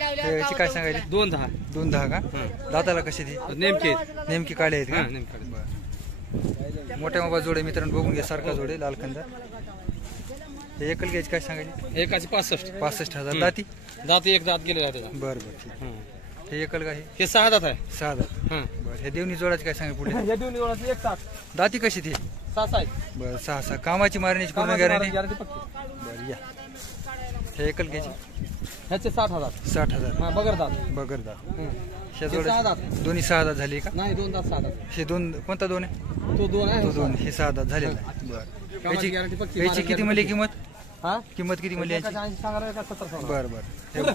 याची काय सांगायची? 2-10. 2-10 का? दाताला कशी ती? नेमकी काळे आहेत का? मोठ्या मोबा जोडे मित्रांनो बघून घ्या, सारखा जोडे लालखंदा. हे एकल घ्यायची काय सांगायची? एकाची 65,000. दाती एक दात गेलेला त्याचा. बरं ठीक. हे एकल का? हे 6 दात आहे. 6 दात. बरं. हे देवणी जोडाची काय सांगाय पुढे? या देवणी जोडाची 1 दात. दाती कशी ती? 6 आहे. बरं 6 कामाची मारण्याची पूर्ण गॅरंटी. बरं या. हे एकल घ्यायची? ह्याचे 60,000. 60,000. बगर दात. हे जोडा दोन्ही 6 दात झाली का? नाही 2 दात 6 दात. हे 2 कोणता 2 आहे? तो 2 आहे. तो 2. हे 6 दात झालेला आहे. बरं. याची किती म्हणली किंमत? किंमत किती म्हणली याची? बरं.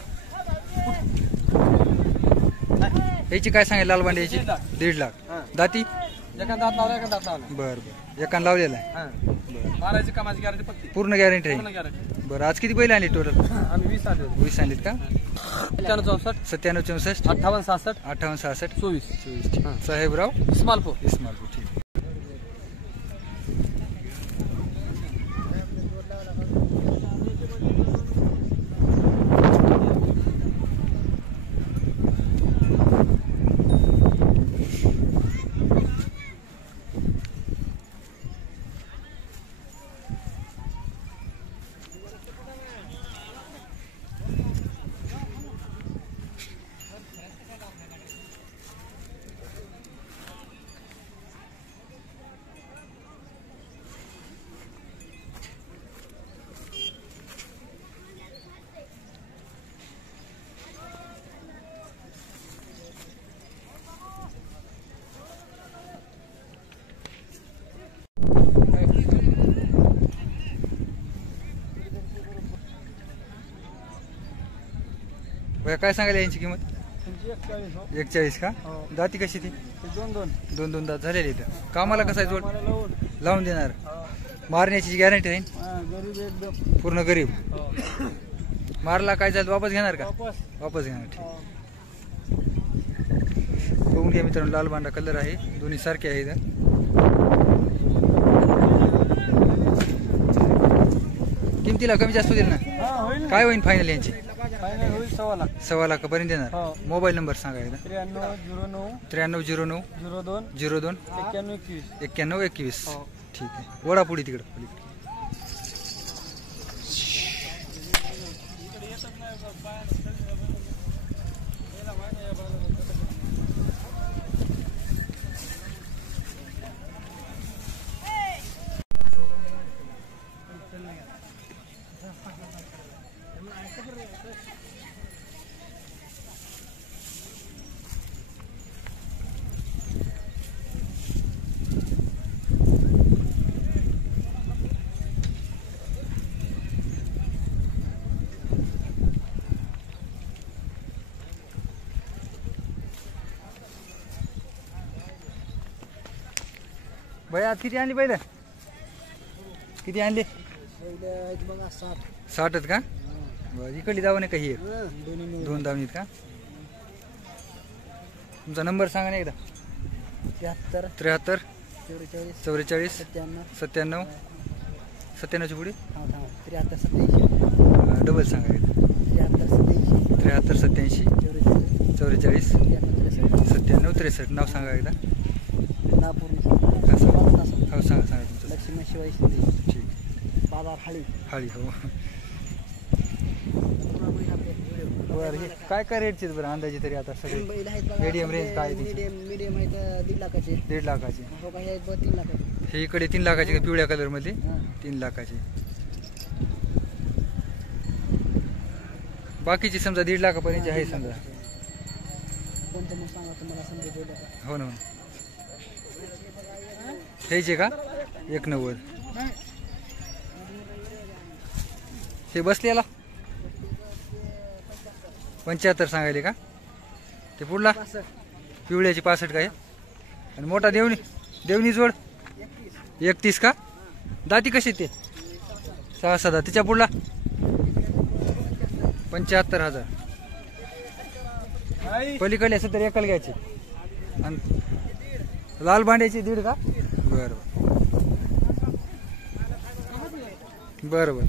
याची काय सांगेल लालबांडे याची? 1.5 लाख. दाती? एका दात लावला एका दात लावला. बरं. एकान लावलेला आहे. मारायची कामाची गॅरंटी पक्की. पूर्ण गॅरंटी आहे. बरं. आज किती बैल आणली टोटल? आम्ही 20 आणले. 20 आणलीत का? 97 64 97 64 58 66 58 66 24. साहेबराव इस्मालपूर. ठीक. काय सांगायला यांची किंमत? 41 का? दाती कशी ती? 2 दात झालेली इथं. कामाला कसं आहे जोड? लावून देणार. मारण्याची गॅरंटी आहे? पूर्ण गरीब. मारला काय झालं वापस घेणार का? वापस घेणार. ठीक. बघून घ्या मित्रांनो, लाल बांडा कलर आहे, दोन्ही सारखे आहे इथं. किमतीला कमी जास्त होईल ना? काय होईल फायनल यांची? 1.25 लाख पर्यंत देणार. मोबाईल नंबर सांगा एकदा. 9309 02 91 21. ठीक आहे. वडापुडी तिकडं. भैया आज किती आणली पहिलं? किती आणली? 60 का? बरं. इकडली दावण आहे का? ही 2 दावणीत का? तुमचा नंबर सांगा ना एकदा. 73 44 97 97ची पुढे डबल सांगा एकदा. 73 87 44 97 63. नाव सांगा एकदा. हो सांगा तुमचं. लक्ष्मी शिवाय शिंदे. ठीक. बाजार हाळी. हो. बरं. हे काय रेटचे बरं अंदाजे तरी आता सगळे? मीडियम रेंज काय? मीडियम आहे 1.5 लाखाचे. 1.5 लाखाचे. हो का? हे 3 लाखाचे. हे इकडे 3 लाखाचे का? पिवळ्या कलर मध्ये 3 लाखाचे. बाकीची समजा 1.5 लाखापर्यंत आहे समजा. कोणतं मग सांगा तुम्हाला समजेल. हो ना. हेचे का? 190. हे बसलेला 75 सांगायले का? ते पुढला पिवळ्याची 65 काय? आणि मोठा देवणी जोड 31 का? दाती कशी ते? 6 दात. तिच्या पुढला 75,000. पलीकडे 70 एकल घ्यायची. आणि लाल बांड्याची 1.5 का? बरं.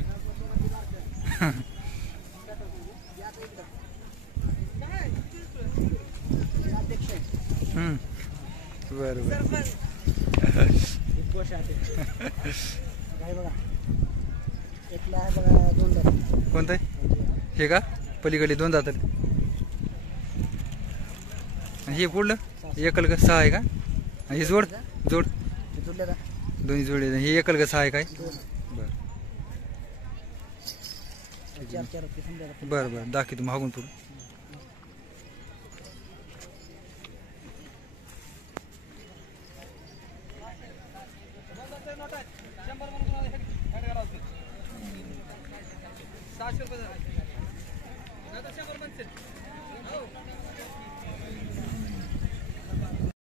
बरं बरं. एक वर्ष आहे काय बघा एकला आहे बघा 2 दात कोणतं आहे हे का पलीकडे 2 दात हे पुढलं एकल का 6 आहे का आणि हे जोड जोड जोडले का दोन्ही जोडे हे एकल का 6 आहे काय बरं 4 रुपये समजा बरं बरं दाखी तू मागून पुढं ₹600 झाले. 100 बनते.